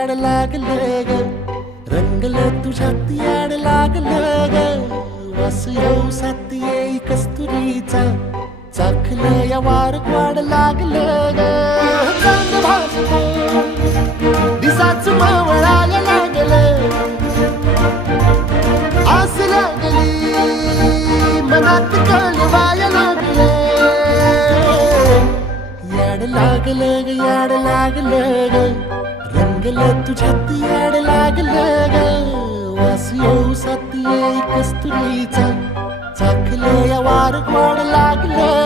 याड लागलं ग, रंगलं तुझ्यात याड लागलं ग. वास येऊ साथ येई कस्तुरीचा, चाखलं या वार वाढ लागलं ग. चांद भाजलं दिसाच मावळायला लागलं, आस लागली मनात कळवायला लागलं. याड लागलं ग, याड लागलं ग, रंगलं तुझ्यात याड लागलं ग. वास येऊ साथ येई कस्तुरीचा, चाखलं या वार वाढ लागलं